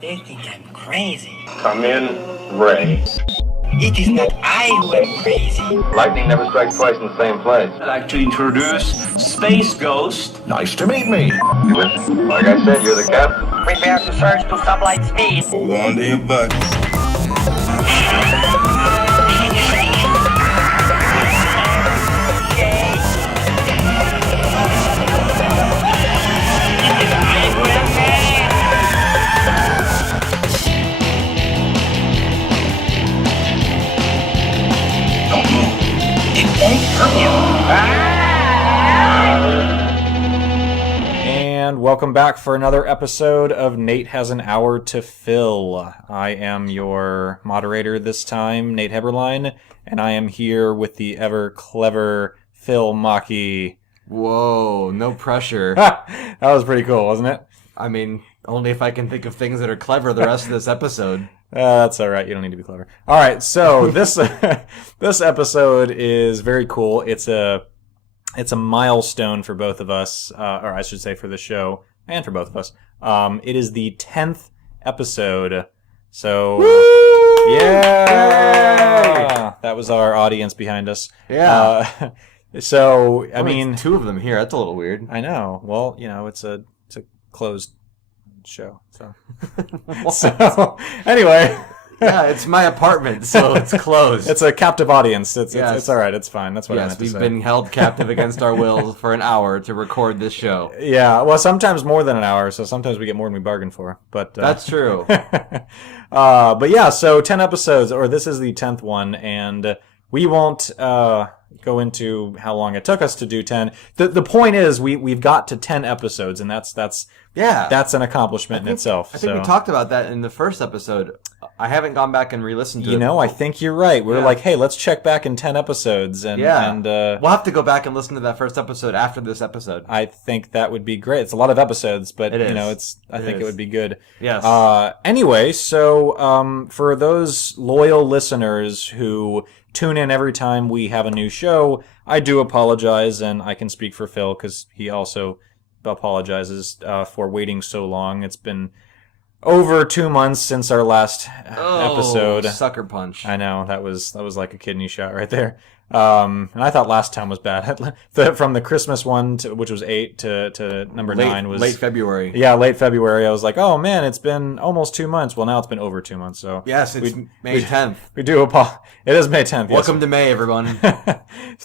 They think I'm crazy. Come in, Ray. It is not I who am crazy. Lightning never strikes twice in the same place. I'd like to introduce Space Ghost. Nice to meet me. Like I said, you're the captain. Prepare to surge to sublight speed. Hold on to your butts. Don't move. It won't hurt you. And welcome back for another episode of Nate Has an Hour to Fill. I am your moderator this time, Nate Heberlein, and I am here with the ever clever Phil Mackey. Whoa, no pressure. That was pretty cool, wasn't it? I mean, only if I can think of things that are clever the rest of this episode. That's all right. You don't need to be clever. All right, so this this episode is very cool. It's a milestone for both of us, or I should say for the show and for both of us. It is the 10th episode. So, Woo! yeah, that was our audience behind us. Yeah. So, I Only mean, two of them here. That's a little weird. I know. Well, you know, it's a closed show. So anyway. Yeah, it's my apartment, so it's closed. It's a captive audience. It's all right. It's fine. That's what I Yes, meant to we've say. been held captive against our wills for an hour to record this show. Yeah, well, sometimes more than an hour, so sometimes we get more than we bargained for. But That's true. but yeah, so 10 episodes, or this is the 10th one, and we won't go into how long it took us to do 10. The point is we've got to 10 episodes, and that's an accomplishment in itself. I think we talked about that in the first episode. I haven't gone back and re-listened to it. You know, I think you're right. We were like, hey, let's check back in 10 episodes. And we'll have to go back and listen to that first episode after this episode. I think that would be great. It's a lot of episodes, but It is. you know, I think it would be good. Yes. Anyway, so for those loyal listeners who tune in every time we have a new show, I do apologize, and I can speak for Phil because he also apologizes for waiting so long. It's been over 2 months since our last episode. Sucker punch. I know, that was like a kidney shot right there. And I thought last time was bad. From the Christmas one, which was 8, to number 9 was late February. Yeah, late February. I was like, oh man, it's been almost 2 months. Well, now it's been over 2 months. So Yes, it's May 10th. we do It is May 10th. Welcome to May, everyone.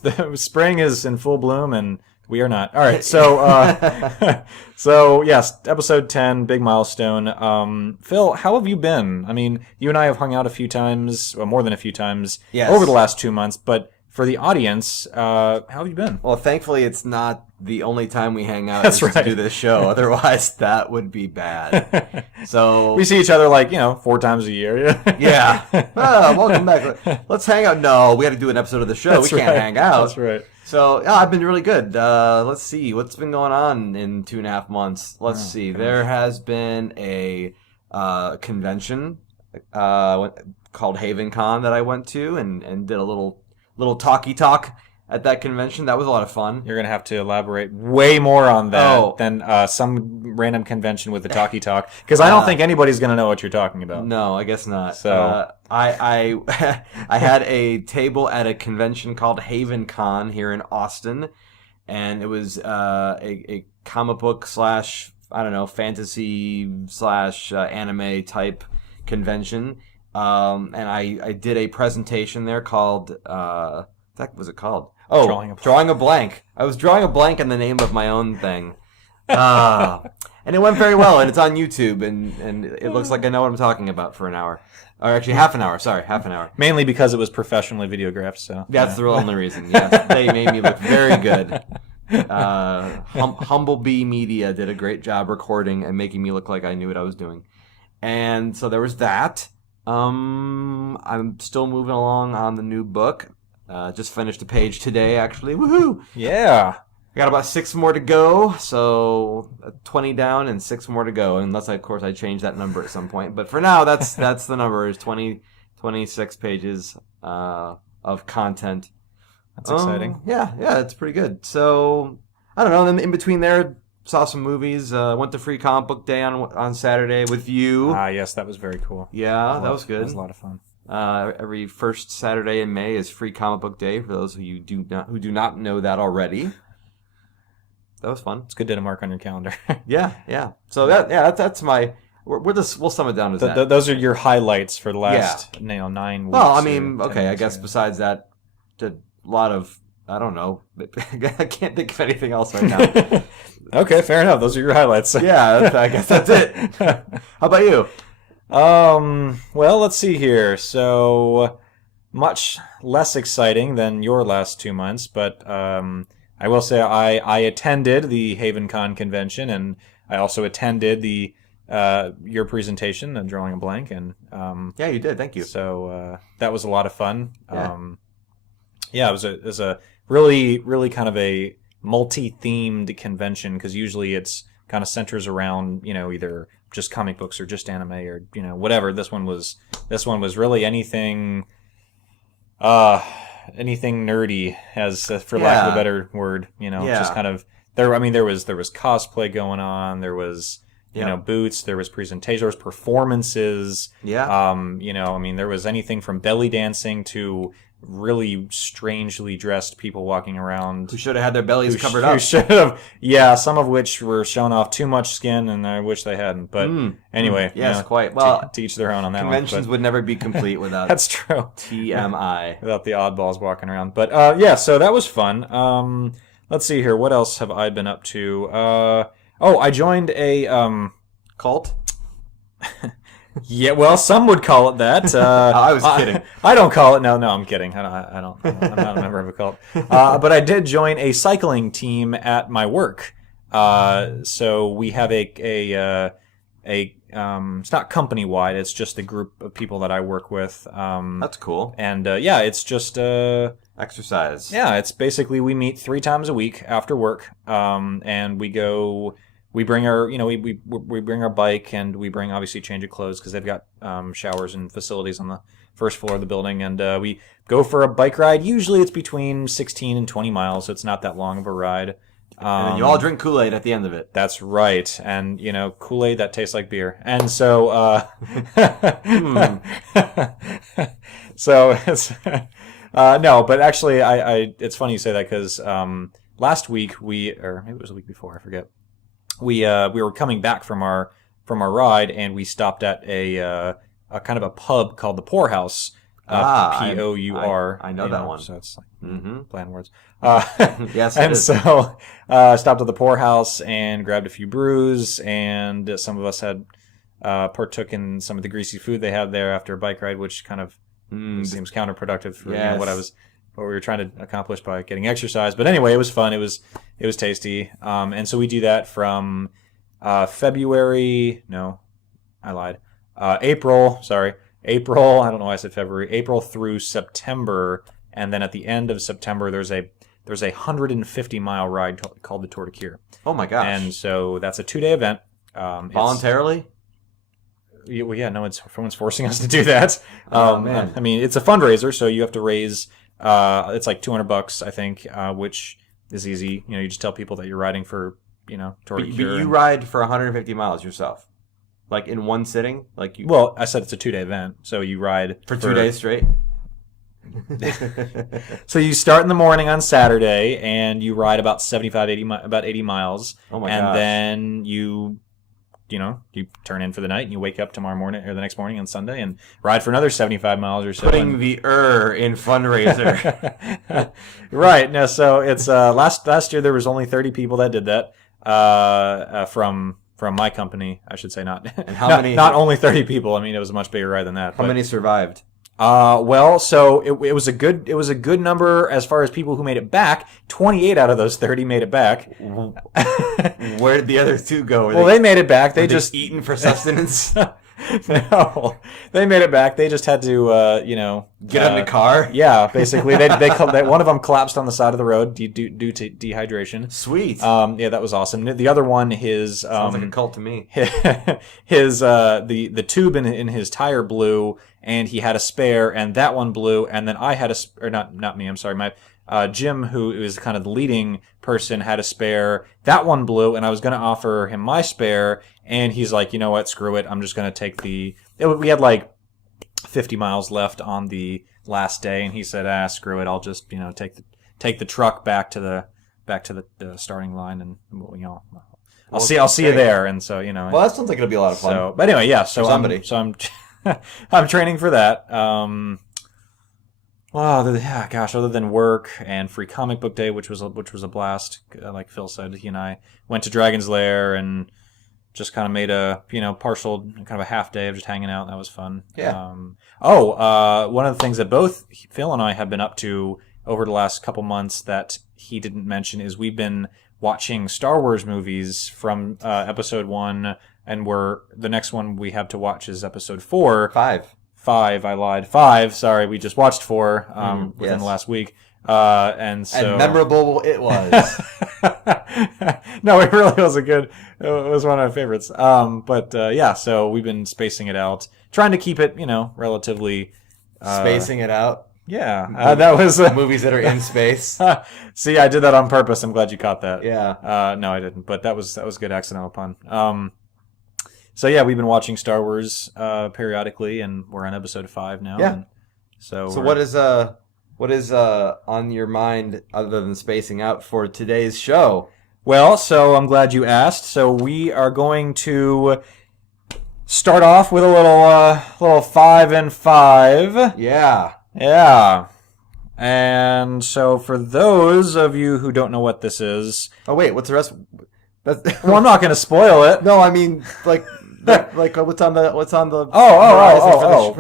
The spring is in full bloom, and we are not. All right, so so yes, episode 10, big milestone. Phil, how have you been? I mean, you and I have hung out a few times, or more than a few times, Yes. over the last 2 months. But for the audience, how have you been? Well, thankfully, it's not the only time we hang out That's is to right. do this show. Otherwise, that would be bad. So We see each other 4 times a year. yeah. Welcome back. Let's hang out. No, we got to do an episode of the show. That's we can't right. hang out. That's right. So yeah, I've been really good. Let's see what's been going on in 2.5 months. Let's see. gosh. There has been a convention called Haven Con that I went to and did a little talky talk at that convention. That was a lot of fun. You're going to have to elaborate way more on that Oh. than some random convention with the talkie talk, because I don't think anybody's going to know what you're talking about. No, I guess not. So- I I had a table at a convention called Haven Con here in Austin, and it was a comic book / I don't know, fantasy / anime type convention. And I did a presentation there called what was it called? Oh, drawing a blank. I was drawing a blank in the name of my own thing. And it went very well, and it's on YouTube, and it looks like I know what I'm talking about for an hour. Or actually, half an hour. Sorry, half an hour. Mainly because it was professionally videographed, so... That's the only reason, yes. They made me look very good. Humblebee Media did a great job recording and making me look like I knew what I was doing. And so there was that. I'm still moving along on the new book. Just finished a page today, actually. Woohoo! Yeah. I got about 6 more to go, so 20 down and 6 more to go, unless, of course, I change that number at some point. But for now, that's the number, is 26 pages of content. That's exciting. Yeah, it's pretty good. So, I don't know, in between there, saw some movies. Went to Free Comic Book Day on Saturday with you. Yes, that was very cool. Yeah, that was good. That was a lot of fun. Every first Saturday in May is Free Comic Book Day for those of you who do not know that already. That was fun. It's good to mark on your calendar. Yeah. So that's my. We'll sum it down to that. Those are your highlights for the last 9 weeks. Well, I mean, okay, I guess besides that, a lot of, I don't know, I can't think of anything else right now. Okay, fair enough. Those are your highlights. Yeah, I guess that's it. How about you? Well, let's see here. So, much less exciting than your last 2 months, but I will say I attended the HavenCon convention, and I also attended your presentation, Drawing a Blank, and yeah, you did. Thank you. So that was a lot of fun. Yeah. It was a really kind of a multi-themed convention, because usually it's kind of centers around either just comic books or just anime or whatever. This one was really anything nerdy, as for lack of a better word. Just kind of there. I mean, there was cosplay going on. There was booths. There was presentations. There was performances. Yeah. I mean, there was anything from belly dancing to really strangely dressed people walking around who should have had their bellies covered up. Who should have, yeah. Some of which were showing off too much skin, and I wish they hadn't. But anyway, yes, quite well. To each their own on that conventions one. would never be complete without that's true. TMI. Without the oddballs walking around. But so that was fun. Let's see here. What else have I been up to? I joined a cult. Yeah, well, some would call it that. I was kidding. I don't call it. No, I'm kidding. I'm not a member of a cult. But I did join a cycling team at my work. So we have a it's not company wide. It's just a group of people that I work with. That's cool. And it's just exercise. Yeah, it's basically we meet 3 times a week after work, and we go. We bring our, we bring our bike, and we bring obviously change of clothes, because they've got showers and facilities on the first floor of the building, and we go for a bike ride. Usually it's between 16 and 20 miles, so it's not that long of a ride. And then you all drink Kool-Aid at the end of it. That's right, and Kool-Aid that tastes like beer, and so so it's no, but actually I it's funny you say that, because last week or maybe it was the week before, I forget. We were coming back from our ride, and we stopped at a kind of a pub called the Poorhouse. Pour. I know that one. So it's like playing words. Yes, and so stopped at the Poorhouse and grabbed a few brews, and some of us had partook in some of the greasy food they had there after a bike ride, which kind of seems counterproductive for what we were trying to accomplish by getting exercise. But anyway, it was fun. It was tasty. And so we do that from February. No, I lied. April. Sorry, April. I don't know why I said February. April through September, and then at the end of September, there's a 150-mile ride called the Tour de Cure. Oh my gosh! And so that's a 2-day event. Voluntarily? Well, yeah, no, someone's forcing us to do that. Man. I mean, it's a fundraiser, so you have to raise. It's like $200, I think, which is easy. You just tell people that you're riding for, Tour de Cure. But you ride for 150 miles yourself, like in one sitting, like you. Well, I said it's a 2-day event, so you ride for 2 days straight. So you start in the morning on Saturday, and you ride about 80 miles. Oh my gosh. And then you turn in for the night, and you wake up tomorrow morning or the next morning on Sunday and ride for another 75 miles or so. Putting the in fundraiser. Right. No, so it's last year there was only 30 people that did that from my company, I should say, not. And how many? Not only 30 people. I mean, it was a much bigger ride than that. How many survived? Well, so it was a good number as far as people who made it back. 28 out of those 30 made it back. Where did the other 2 go? They made it back. They just eaten for sustenance. No, they made it back. They just had to, get in the car. Yeah, basically, they one of them collapsed on the side of the road due to dehydration. Sweet. Yeah, that was awesome. The other one, his sounds like a cult to me. His the tube in his tire blew, and he had a spare, and that one blew, and then I had not me. I'm sorry, Jim, who is kind of the leading person, had a spare. That one blew, and I was going to offer him my spare, and he's like, you know what, screw it. I'm just going to take we had like 50 miles left on the last day, and he said, screw it. I'll just, take the truck back to the starting line, and I'll see you there. And so, Well, that sounds like it'll be a lot of fun. So, but anyway, yeah. So I'm I'm training for that. Other than work and free comic book day, which was a blast. Like Phil said, he and I went to Dragon's Lair and just kind of made a partial kind of a half day of just hanging out. That was fun. Yeah. One of the things that both Phil and I have been up to over the last couple months that he didn't mention is we've been watching Star Wars movies from episode 1, and the next one we have to watch is episode 4. 5, I lied. 5, sorry, we just watched 4 within the last week. And memorable it was. No, it really was it was one of my favorites. So we've been spacing it out, trying to keep it, relatively... spacing it out? Yeah, that was... movies that are in space. See, I did that on purpose. I'm glad you caught that. Yeah. No, I didn't, but that was a good accidental pun. So yeah, we've been watching Star Wars periodically, and we're on episode 5 now. Yeah. And so what is on your mind other than spacing out for today's show? Well, so I'm glad you asked. So we are going to start off with a little 5 and 5. Yeah. Yeah. And so for those of you who don't know what this is... Oh, wait, what's the rest? Well, I'm not going to spoil it. No, I mean, like what's on the for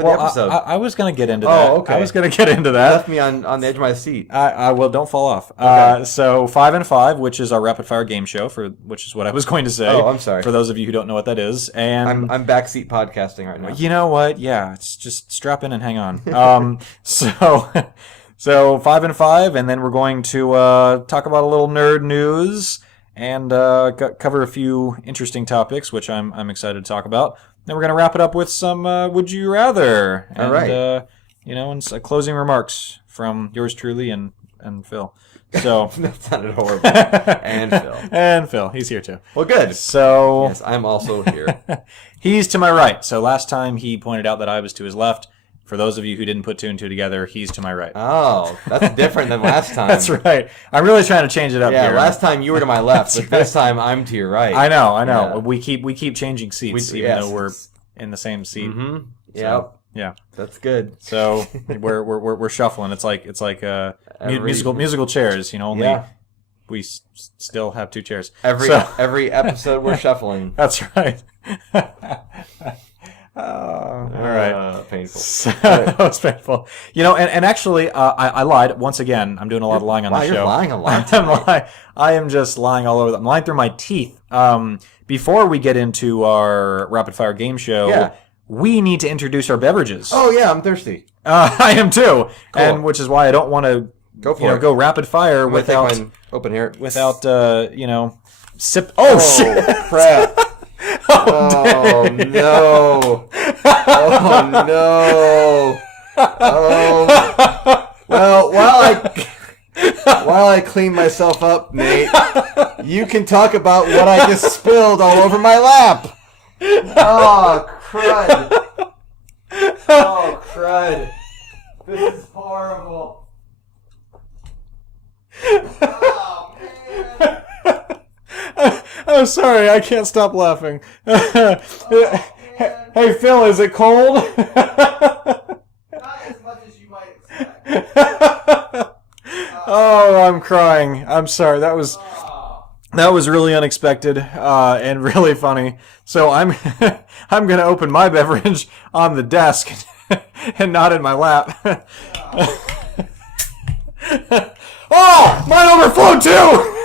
the episode? I was going to get into that. Okay. I was going to get into that. You left me on the edge of my seat. Well, don't fall off. Okay. So 5 and 5, which is our rapid fire game show, which is what I was going to say. Oh, I'm sorry. For those of you who don't know what that is, and I'm backseat podcasting right now. You know what? Yeah, it's just strap in and hang on. So 5 and 5, and then we're going to talk about a little nerd news and cover a few interesting topics, which I'm excited to talk about. Then we're going to wrap it up with some Would You Rather. And, all right. And closing remarks from yours truly and Phil. So That sounded horrible. And Phil. And Phil. He's here too. Well, good. So yes, I'm also here. He's to my right. So last time he pointed out that I was to his left. For those of you who didn't put 2 and 2 together, he's to my right. Oh, that's different than last time. That's right. I'm really trying to change it up here. Yeah, last time you were to my left, but this time I'm to your right. I know. Yeah. We keep changing seats, even though we're in the same seat. Mm-hmm. So, yeah. That's good. So we're shuffling. It's like musical chairs. Only we still have 2 chairs. Every episode we're shuffling. That's right. All right. Painful. So, that was painful. And actually, I lied. Once again, I'm doing a lot of lying on the show. You're lying a lot. I am just lying all over. I'm lying through my teeth. Before we get into our rapid fire game show, we need to introduce our beverages. Oh, yeah, I'm thirsty. I am too. Cool. And which is why I don't want to go rapid fire without open here. Without sip. Oh shit! Crap. Oh no! Oh no! Oh. Well, while I clean myself up, Nate, you can talk about what I just spilled all over my lap. Oh crud! Oh crud! This is horrible. Oh man! I'm sorry, I can't stop laughing. Hey, Phil, is it cold? Not as much as you might expect. Oh, I'm crying. I'm sorry. That was really unexpected and really funny. So I'm going to open my beverage on the desk and not in my lap. Oh, mine overflowed too.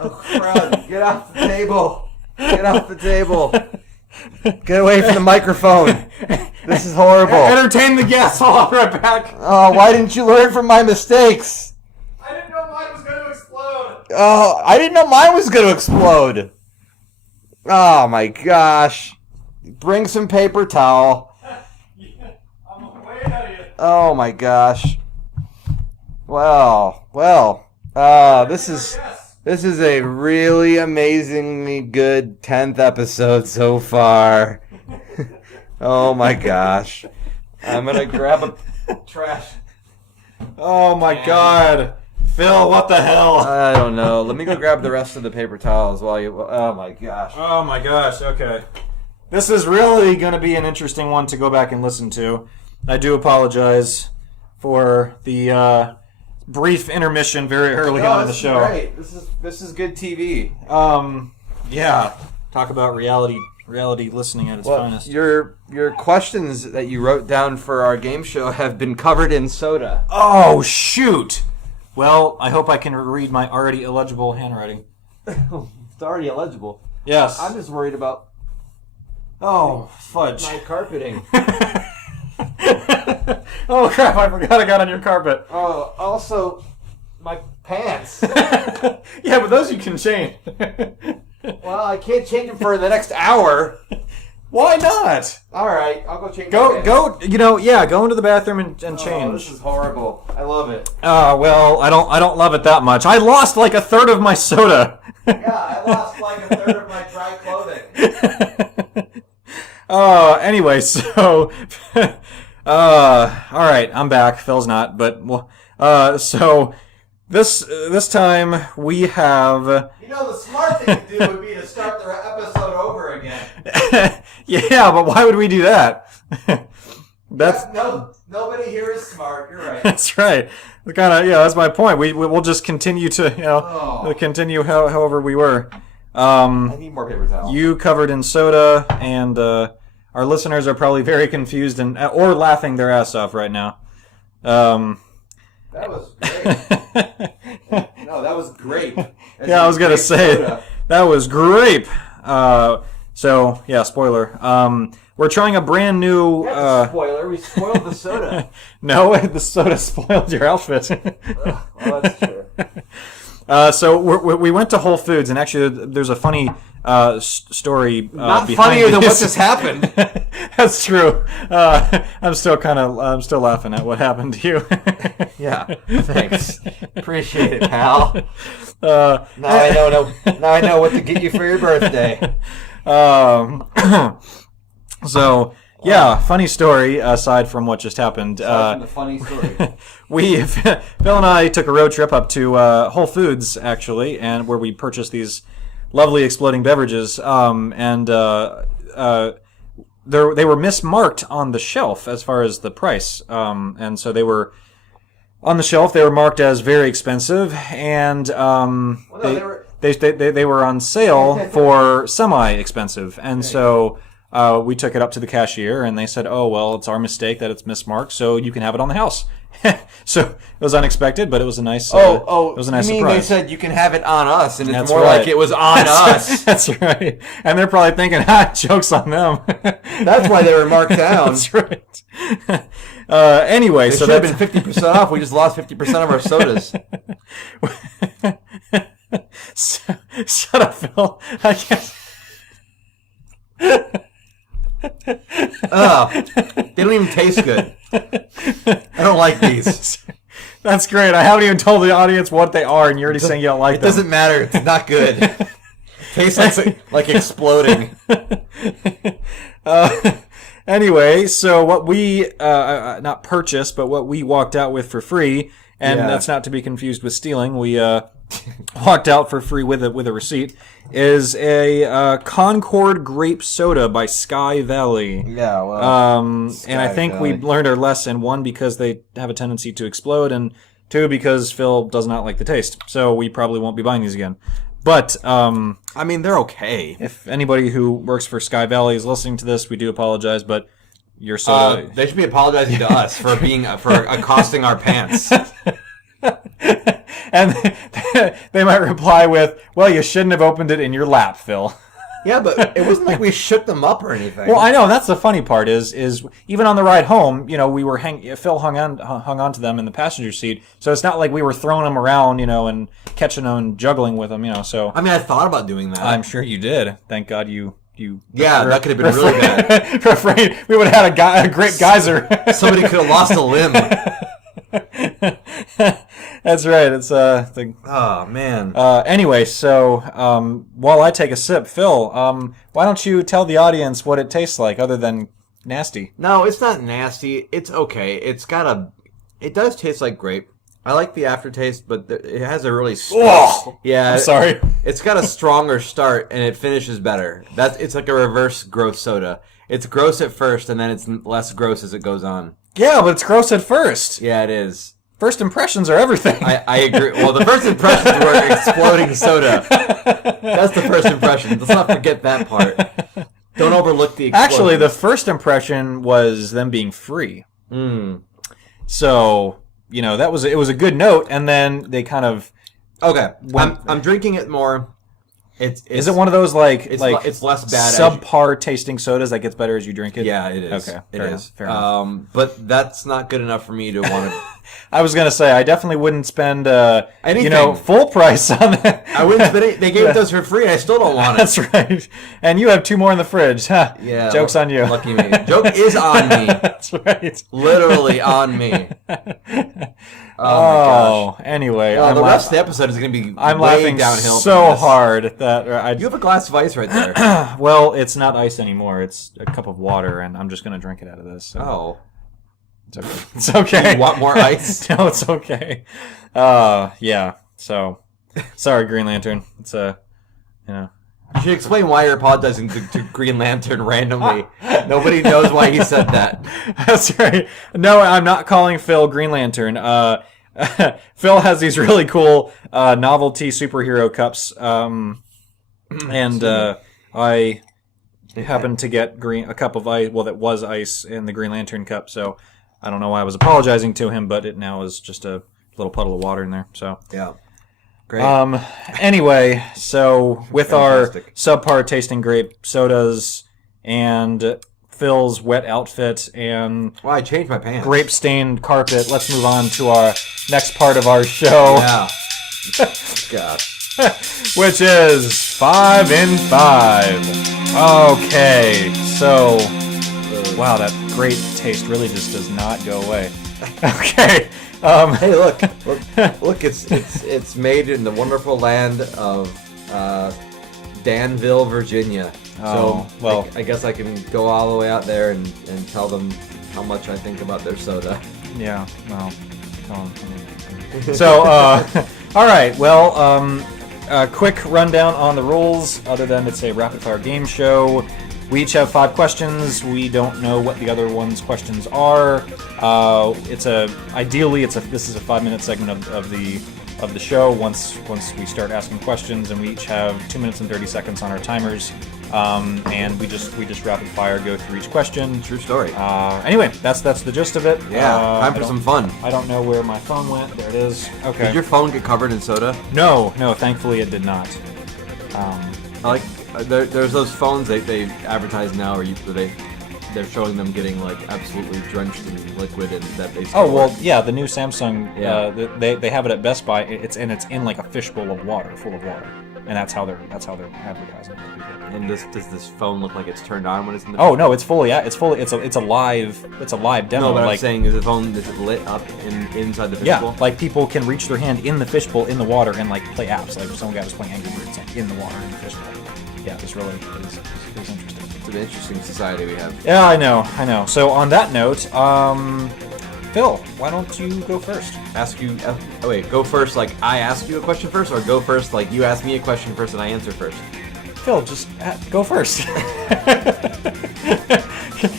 Oh crud! Get off the table! Get off the table! Get away from the microphone! This is horrible. Entertain the guests. I'll be right back. Oh, why didn't you learn from my mistakes? I didn't know mine was going to explode. Oh, I didn't know mine was going to explode. Oh my gosh! Bring some paper towel. Yeah, I'm way ahead of you. Oh my gosh! Well. This is a really amazingly good 10th episode so far. Oh my gosh. I'm gonna grab a trash. Oh my God. Phil, what the hell? I don't know. Let me go grab the rest of the paper towels while you... Oh my gosh. Oh my gosh, okay. This is really going to be an interesting one to go back and listen to. I do apologize for the brief intermission very early on in the show. Great. This is good TV. Yeah. Talk about reality listening at its finest. Your questions that you wrote down for our game show have been covered in soda. Oh, shoot! Well, I hope I can read my already illegible handwriting. It's already illegible. Yes. I'm just worried about fudge. my carpeting. Oh, crap, I forgot I got on your carpet. Oh, also, my pants. Yeah, but those you can change. Well, I can't change them for the next hour. Why not? All right, I'll go change. Go into the bathroom and change. Oh, this is horrible. I love it. Well, I don't love it that much. I lost like a third of my soda. Yeah, I lost like a third of my dry clothing. Anyway, so all right, I'm back. Phil's not, but so this time we have. You know, the smart thing to do would be to start the episode over again. Yeah, but why would we do that? Nobody here is smart. You're right. That's right. That's my point. We'll just continue to continue however we were. I need more paper towels. You covered in soda, and our listeners are probably very confused or laughing their ass off right now. That was great. No, that was grape. Yeah, I was gonna say soda. that was grape. So yeah, spoiler. We're trying a brand new. Spoiler: we spoiled the soda. No, the soda spoiled your outfit. Well, that's true. So we went to Whole Foods, and actually, there's a funny story. Not behind funnier than what this. just happened. That's true. I'm still laughing at what happened to you. Yeah, thanks. Appreciate it, pal. Now I know what to get you for your birthday. So yeah, funny story. Aside from what just happened, Aside from the funny story. Phil and I took a road trip up to Whole Foods actually, and where we purchased these lovely exploding beverages. And they were mismarked on the shelf as far as the price. And so they were on the shelf. They were marked as very expensive, and they were on sale for semi-expensive. And so we took it up to the cashier, and they said, "Oh well, it's our mistake that it's mismarked, so you can have it on the house." So it was unexpected, but it was a nice. It was a nice you mean surprise. they said you can have it on us, and it's That's more right. like it was on us. That's right. And they're probably thinking, joke's on them. That's why they were marked down. That's right. Anyway, It so should have been 50% off. We just lost 50% of our sodas. Shut up, Phil. I can't. They don't even taste good. I don't like these. That's great. I haven't even told the audience what they are, and you're already saying you don't like It them. doesn't matter. It's not good. Tastes like exploding. Anyway, so what we not purchased, but what we walked out with for free, and that's not to be confused with stealing. We walked out for free with a receipt. Is a Concord Grape Soda by Sky Valley. Yeah, well. And I think we learned our lesson. One, because they have a tendency to explode, and two, because Phil does not like the taste. So we probably won't be buying these again. But I mean, they're okay. if anybody who works for Sky Valley is listening to this, we do apologize. But your soda. They should be apologizing to us for accosting our pants. And they might reply with, "Well, you shouldn't have opened it in your lap, Phil." Yeah, but it wasn't like we shook them up or anything. Well, I know that's the funny part is even on the ride home, we were Phil hung on to them in the passenger seat, so it's not like we were throwing them around, and catching them and juggling with them, So I mean, I thought about doing that. I'm sure you did. Thank God you. Yeah, that could have been really bad. Refrain. We would have had a great geyser. Somebody could have lost a limb. That's right. It's Oh man. Anyway, so while I take a sip, Phil, why don't you tell the audience what it tastes like, other than nasty? No, it's not nasty. It's okay. It does taste like grape. I like the aftertaste, but it has a really yeah. I'm sorry. It's got a stronger start and it finishes better. It's like a reverse gross soda. It's gross at first and then it's less gross as it goes on. Yeah, but it's gross at first. Yeah, it is. First impressions are everything. I agree. Well, the first impressions were exploding soda. That's the first impression. Let's not forget that part. Don't overlook the explosion. Actually, the first impression was them being free. So, it was a good note, and then they kind of... Okay, I'm drinking it more. Is it one of those it's less bad subpar tasting sodas that gets better as you drink it? Yeah, it is. Okay, it is. Fair enough. But that's not good enough for me to want to. I was gonna say I definitely wouldn't spend anything. Full price on that. I wouldn't spend it. They gave it to us for free. And I still don't want it. That's right. And you have 2 more in the fridge. Huh? Yeah. Joke's on you. Lucky me. Joke is on me. That's right. Literally on me. Oh, my gosh. Anyway, the rest of the episode is going to be I'm way laughing downhill so hard that you have a glass of ice right there. Well, it's not ice anymore. It's a cup of water, and I'm just going to drink it out of this. So. Oh. It's okay. It's okay. You want more ice? No, it's okay. Yeah. So, sorry, Green Lantern. It's You should explain why you're apologizing to Green Lantern randomly. Nobody knows why he said that. That's right. No, I'm not calling Phil Green Lantern. Phil has these really cool novelty superhero cups, and I happened to get a cup of ice. Well, that was ice in the Green Lantern cup, so I don't know why I was apologizing to him, but it now is just a little puddle of water in there. So yeah. Great. Anyway, so with Fantastic. our subpar tasting grape sodas and Phil's wet outfit and well, I changed my pants. Grape stained carpet, let's move on to our next part of our show. Yeah. God. Which is 5 in 5. Okay, so wow, that great taste really just does not go away. Okay. Hey, look! It's made in the wonderful land of Danville, Virginia. Oh, so, well, I guess I can go all the way out there and tell them how much I think about their soda. Yeah, well, so, all right, well, a quick rundown on the rules, other than it's a rapid-fire game show. We each have 5 questions. We don't know what the other one's questions are. This is a 5-minute segment of the show. Once we start asking questions, and we each have 2 minutes and 30 seconds on our timers, and we just rapid fire go through each question. True story. Anyway, that's the gist of it. Yeah, time for some fun. I don't know where my phone went. There it is. Okay. Did your phone get covered in soda? No, thankfully it did not. There's those phones they advertise now, where they're showing them getting like absolutely drenched in liquid, and that they. Oh well, yeah, the new Samsung. Yeah. They have it at Best Buy. It's in like a fishbowl of water, full of water, and that's how they're advertising it to people. And does this phone look like it's turned on when it's in the? Oh no, it's fully. It's a live demo. No, but like, I'm saying, is it lit up inside the fishbowl? Yeah, like people can reach their hand in the fishbowl in the water and like play apps. Like some guy was playing Angry Birds like, in the water in the fishbowl. Yeah, it was interesting. It's an interesting society we have. Yeah, I know. So on that note, Phil, why don't you go first? Go first like I ask you a question first, or go first like you ask me a question first and I answer first? Phil, just go first.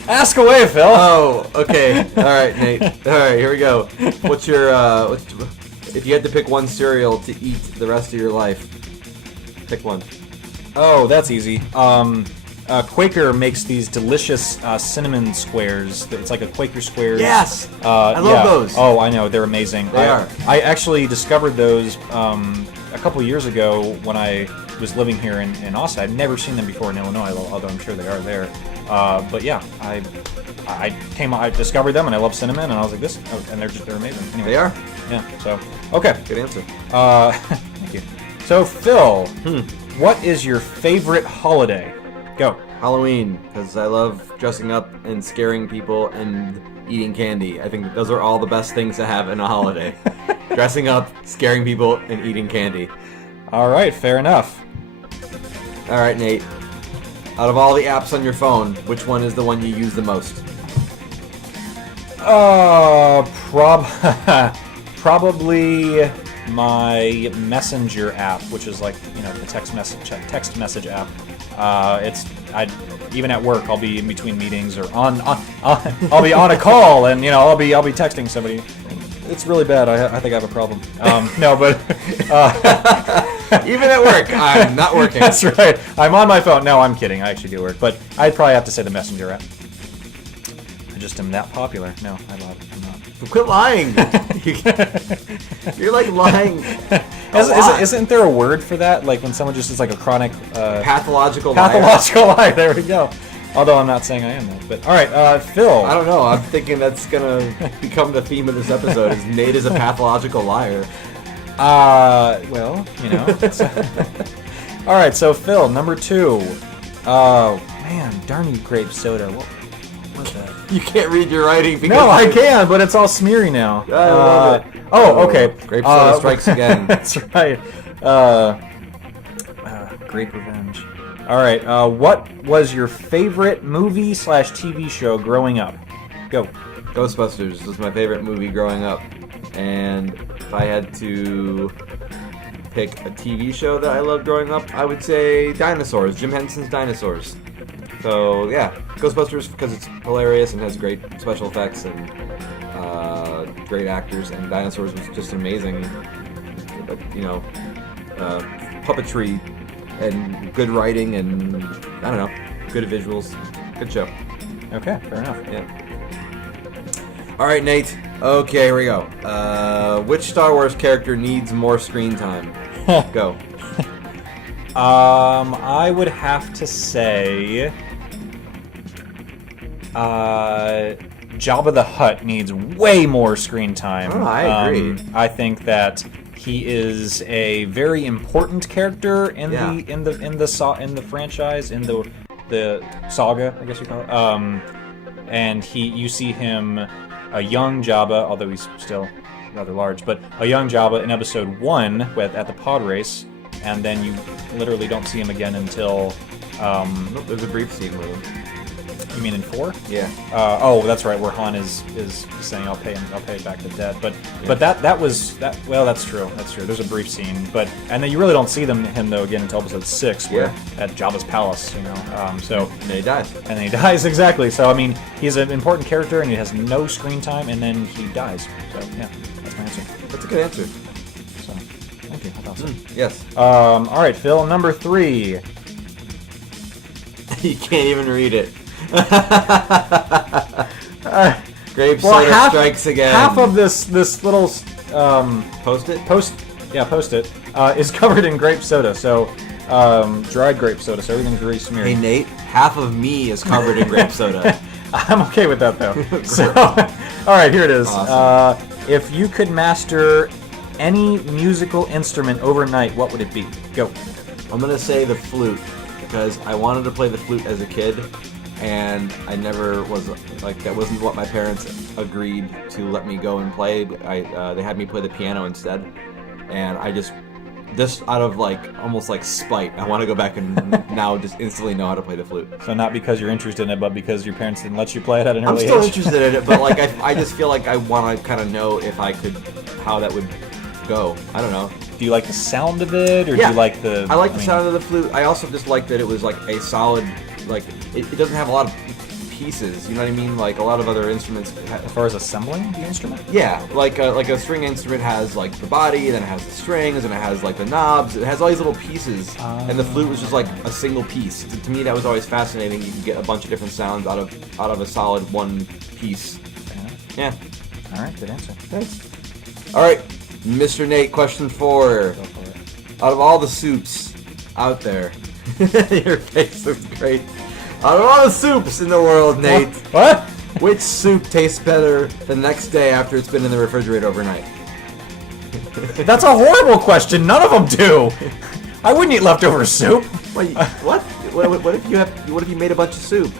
Ask away, Phil. Oh, okay. All right, Nate. All right, here we go. What's your if you had to pick one cereal to eat the rest of your life, pick one. Oh, that's easy. Quaker makes these delicious cinnamon squares. It's like a Quaker Squares. Yes! I love those. Oh, I know. They're amazing. They are. I actually discovered those a couple years ago when I was living here in Austin. I'd never seen them before in Illinois, although I'm sure they are there. But yeah, I discovered them, and I love cinnamon, and I was like, and they're amazing. Anyway, They are? Yeah, so, okay. Good answer. Thank you. So, Phil, what is your favorite holiday? Go. Halloween, because I love dressing up and scaring people and eating candy. I think that those are all the best things to have in a holiday. Dressing up, scaring people, and eating candy. All right, fair enough. All right, Nate. Out of all the apps on your phone, which one is the one you use the most? Probably my Messenger app, which is like, you know, the text message app. Even at work, I'll be in between meetings or I'll be on a call, and you know, I'll be texting somebody. It's really bad. I think I have a problem. No, but even at work, I'm not working. That's right. I'm on my phone. No, I'm kidding. I actually do work, but I'd probably have to say the Messenger app. I just am that popular. No, I'm not. Quit lying. You're like lying. Isn't there a word for that? Like when someone just is like a chronic pathological liar. There we go. Although I'm not saying I am that. But all right, Phil. I don't know. I'm thinking that's gonna become the theme of this episode. Is Nate is a pathological liar. Well, you know. All right, so Phil, number 2. Oh man, darn you, grape soda. What's that? You can't read your writing because no, I can, but it's all smeary now. I love it. Oh, okay. Grape soda strikes again. That's right. Grape revenge. All right. What was your favorite movie/TV show growing up? Go. Ghostbusters was my favorite movie growing up, and if I had to pick a TV show that I loved growing up, I would say Dinosaurs. Jim Henson's Dinosaurs. So yeah, Ghostbusters because it's hilarious and has great special effects and great actors, and Dinosaurs was just amazing. You know, puppetry and good writing and I don't know, good visuals, good show. Okay, fair enough. Yeah. All right, Nate. Okay, here we go. Which Star Wars character needs more screen time? Go. I would have to say Jabba the Hutt needs way more screen time. Oh, I agree. I think that he is a very important character in the franchise, in the saga, I guess you call it. And you see him a young Jabba, although he's still rather large, but a young Jabba in Episode 1 at the pod race, and then you literally don't see him again until. Nope, there's a brief scene with him. You mean in 4? Yeah. Oh, that's right, where Han is saying I'll pay back the debt. But that was that. Well, that's true. That's true. There's a brief scene, and then you really don't see him though again until Episode 6, where at Jabba's palace, you know. And then he dies. And then he dies, exactly. So I mean, he's an important character, and he has no screen time, and then he dies. So yeah, that's my answer. That's a good answer. So thank you. I thought so. Yes. All right, Phil, number 3. You can't even read it. Grape soda strikes again. Half of this little Post-it is covered in grape soda. So dried grape soda. So everything's really smeared. Hey Nate, half of me is covered in grape soda. I'm okay with that though. So all right, here it is. Awesome. If you could master any musical instrument overnight, what would it be? Go. I'm gonna say the flute because I wanted to play the flute as a kid. And I never was like that. Wasn't what my parents agreed to let me go and play. They had me play the piano instead, and I just out of like almost like spite, I want to go back and now just instantly know how to play the flute. So not because you're interested in it, but because your parents didn't let you play it at an early age. I'm still interested in it, but like I just feel like I want to kind of know if I could how that would go. I don't know. Do you like the sound of it, or do you like the? I like the sound of the flute. I also just like that it was like a solid. Like it doesn't have a lot of pieces, you know what I mean? Like a lot of other instruments. As far as assembling the instrument? Yeah, like a string instrument has like the body, then it has the strings, and it has like the knobs. It has all these little pieces, and the flute was just like a single piece. To me, that was always fascinating. You can get a bunch of different sounds out of a solid one piece. Yeah. All right, good answer. Thanks. All right, Mr. Nate, question 4. Out of all the soups out there, your face looks great. Out of all the soups in the world, Nate, what? Which soup tastes better the next day after it's been in the refrigerator overnight? That's a horrible question. None of them do. I wouldn't eat leftover soup. Wait, what? What if you made a bunch of soup?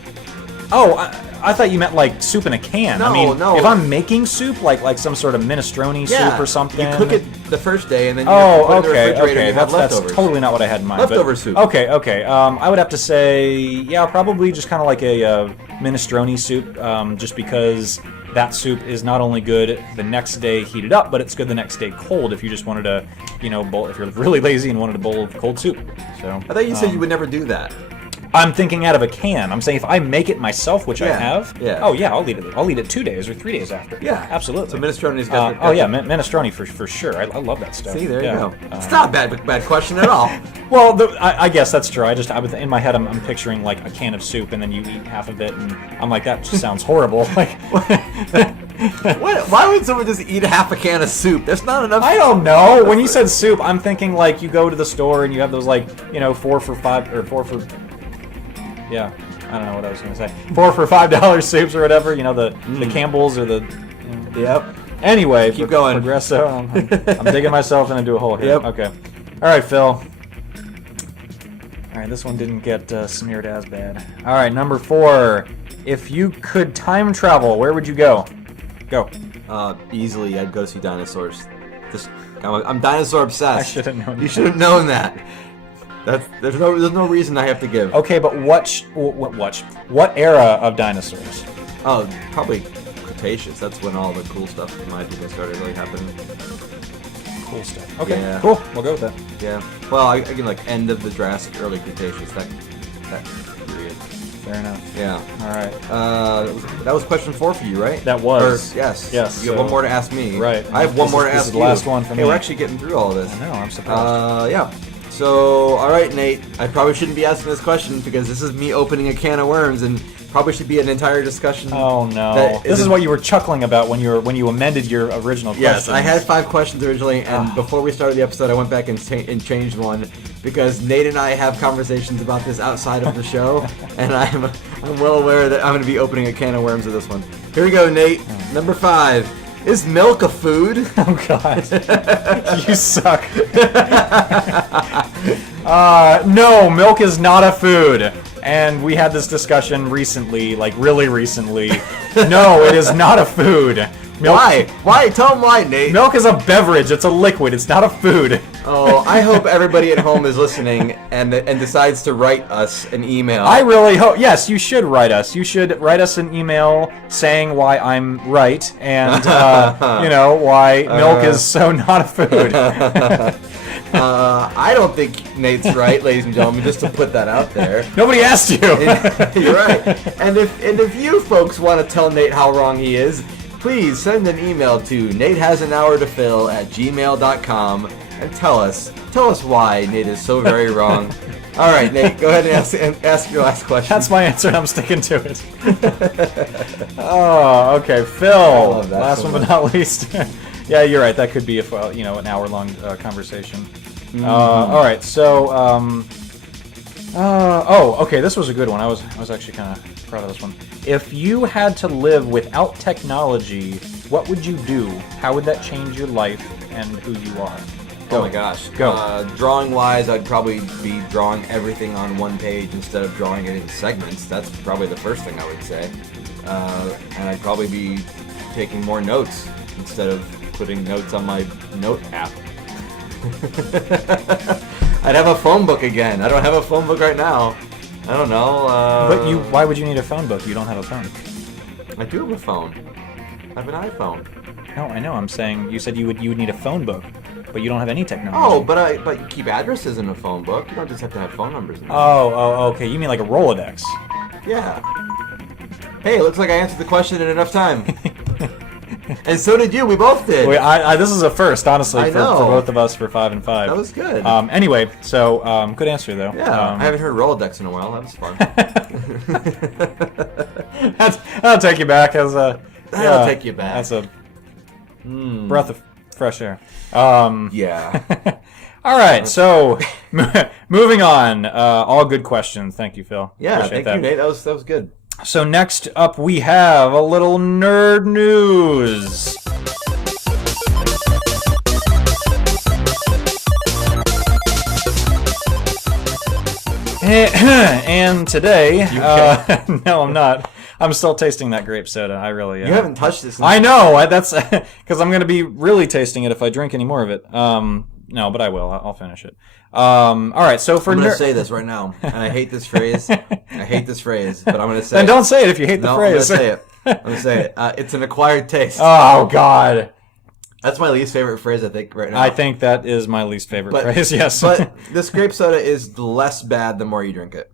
Oh, I thought you meant like soup in a can. I mean, no. if I'm making soup, like some sort of minestrone soup or something. You cook it the first day and then you put it in the refrigerator and you have That's leftovers. totally not what I had in mind. Leftover soup. Okay. I would have to say, yeah, probably just kind of like a minestrone soup, just because that soup is not only good the next day heated up, but it's good the next day cold if you just wanted to, bowl, if you're really lazy and wanted a bowl of cold soup. So I thought you said you would never do that. I'm thinking out of a can. I'm saying if I make it myself, which I have. Yeah. Oh yeah, I'll eat it. I'll eat it 2 days or 3 days after. Yeah, absolutely. So minestrone's got. Minestrone for sure. I love that stuff. See, there you go. It's not a bad question at all. Well, I guess that's true. I was in my head. I'm picturing like a can of soup, and then you eat half of it, and I'm like, that just sounds horrible. Like, why would someone just eat half a can of soup? That's not enough. I don't know. When you said soup, I'm thinking like you go to the store and you have those 4 for $5 or 4 for. Yeah, I don't know what I was going to say. 4 for $5 soups or whatever. The Campbell's or the. Yep. Anyway, keep going. Progresso. I'm digging myself into a hole here. Yep. Okay. All right, Phil. All right, this one didn't get smeared as bad. All right, number 4. If you could time travel, where would you go? Go. Easily, I'd go see dinosaurs. I'm dinosaur obsessed. I should have known. You should have known that. There's no reason I have to give. Okay, but what era of dinosaurs? Oh, probably Cretaceous. That's when all the cool stuff, in my opinion, started really happening. Cool stuff. Okay, yeah. Cool. We'll go with that. Yeah. Well, again, like end of the Jurassic, early Cretaceous. That period. Fair enough. Yeah. All right. That was question 4 for you, right? That was. Yes. Yes. You have one more to ask me. Right. I have one more to ask you. This is the last one for me. Hey, we're actually getting through all of this. I know. I'm surprised. Yeah. So, all right, Nate. I probably shouldn't be asking this question because this is me opening a can of worms, and probably should be an entire discussion. Oh no! This is what you were chuckling about when you amended your original question. Yes, I had 5 questions originally, and before we started the episode, I went back and changed one because Nate and I have conversations about this outside of the show, and I'm well aware that I'm going to be opening a can of worms with this one. Here we go, Nate. Number 5. Is milk a food? Oh God, you suck. No, milk is not a food. And we had this discussion recently, like really recently. No, it is not a food. Milk, why? Why? Tell them why, Nate. Milk is a beverage. It's a liquid. It's not a food. Oh, I hope everybody at home is listening and decides to write us an email. I really hope. Yes, you should write us. You should write us an email saying why I'm right and why milk is so not a food. I don't think Nate's right, ladies and gentlemen. Just to put that out there. Nobody asked you. You're right. And if you folks want to tell Nate how wrong he is, please send an email to natehasanhourtophil@gmail.com and tell us why Nate is so very wrong. All right, Nate, go ahead and ask your last question. That's my answer, and I'm sticking to it. Oh, okay, Phil. Last one but not least. Yeah, you're right. That could be an hour-long conversation. All right, so okay. This was a good one. I was actually kind of proud of this one. If you had to live without technology, what would you do? How would that change your life and who you are? Go. Oh my gosh. Go. Drawing-wise, I'd probably be drawing everything on one page instead of drawing it in segments. That's probably the first thing I would say. And I'd probably be taking more notes instead of putting notes on my note app. I'd have a phone book again. I don't have a phone book right now. I don't know. But why would you need a phone book? You don't have a phone. I do have a phone. I have an iPhone. No, I know. I'm saying you said you would need a phone book, but you don't have any technology. Oh, but you keep addresses in a phone book. You don't just have to have phone numbers in there. Oh, okay. You mean like a Rolodex? Yeah. Hey, it looks like I answered the question in enough time. And so did you. We both did. Wait, this is a first, honestly, for both of us for 5 and 5. That was good. Anyway, so good answer though. Yeah, I haven't heard Rolodex in a while. That was fun. That'll take you back as a. That'll take you back. That's a breath of fresh air. Yeah. All right, so moving on. All good questions. Thank you, Phil. Yeah, Appreciate thank you, Nate. That was good. So next up we have a little nerd news. And today, okay? no, I'm not. I'm still tasting that grape soda. I really am. You haven't touched this. I know. That's because I'm going to be really tasting it if I drink any more of it. No, but I will. I'll finish it. All right. So for I'm going to say this right now, and I hate this phrase. But I'm going to say. Then don't say it if you hate the phrase. I'm going to say it. I'm going to say it. It's an acquired taste. Oh God. That's my least favorite phrase, I think, right now. I think that is my least favorite phrase. Yes. But this grape soda is less bad the more you drink it.